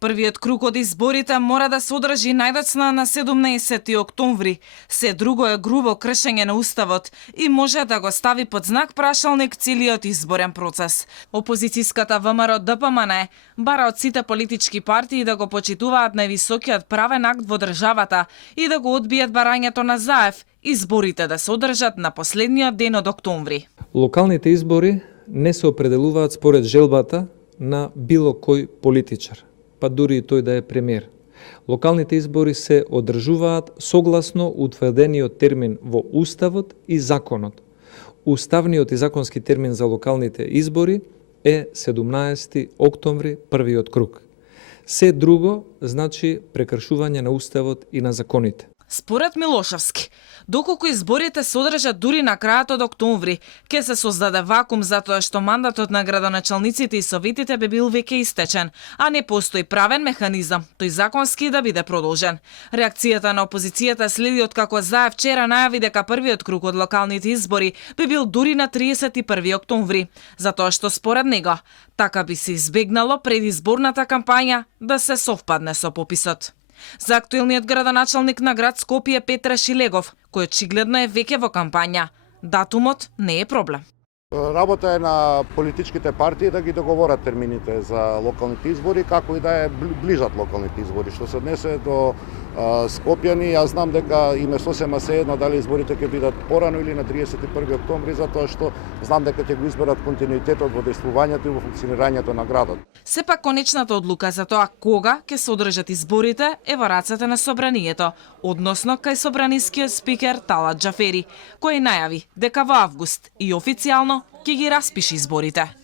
Првиот круг од изборите мора да се одржи најдоцна на 17 октомври. Се друго е грубо кршење на уставот и може да го стави под знак прашалник целиот изборен процес. Опозицијската ВМРО ДПМН бара од сите политички партии да го почитуваат највисокиот правен акт во државата и да го одбијат барањето на ЗАЕФ изборите да се одржат на последниот ден од октомври. Локалните избори не се определуваат според желбата на било кој политичар, па дури и тој да е премиер. Локалните избори се одржуваат согласно утврдениот термин во Уставот и Законот. Уставниот и законски термин за локалните избори е 17 октомври, првиот круг. Се друго значи прекршување на Уставот и на законите. Според Милошевски, доколку изборите се одржат дури на крајот од октомври, ќе се создаде вакуум затоа што мандатот на градоначалниците и советите би бил веќе истечен, а не постои правен механизам, тој законски да биде продолжен. Реакцијата на опозицијата следи од како ЗАЕФ вчера најави дека првиот круг од локалните избори би бил дури на 31 октомври, затоа што според него така би се избегнало предизборната кампања да се совпадне со пописот. За актуелниот градоначалник на град Скопје Петра Шилегов, кој очигледно е веќе во кампања, датумот не е проблем. Работа е на политичките партии да ги договорат термините за локалните избори, како и да е ближат локалните избори. Што се однесе до Скопјани, јас знам дека име сосема се едно дали изборите ќе бидат порано или на 31 октомври, затоа што знам дека ќе го изберат континуитетот во действувањето и во функционирањето на градот. Сепак конечната одлука за тоа кога ќе се одржат изборите е во рацете на собранието, односно кај собранискиот спикер Талат Џафери, кој најави дека во август и официјално ќе ги распиши изборите.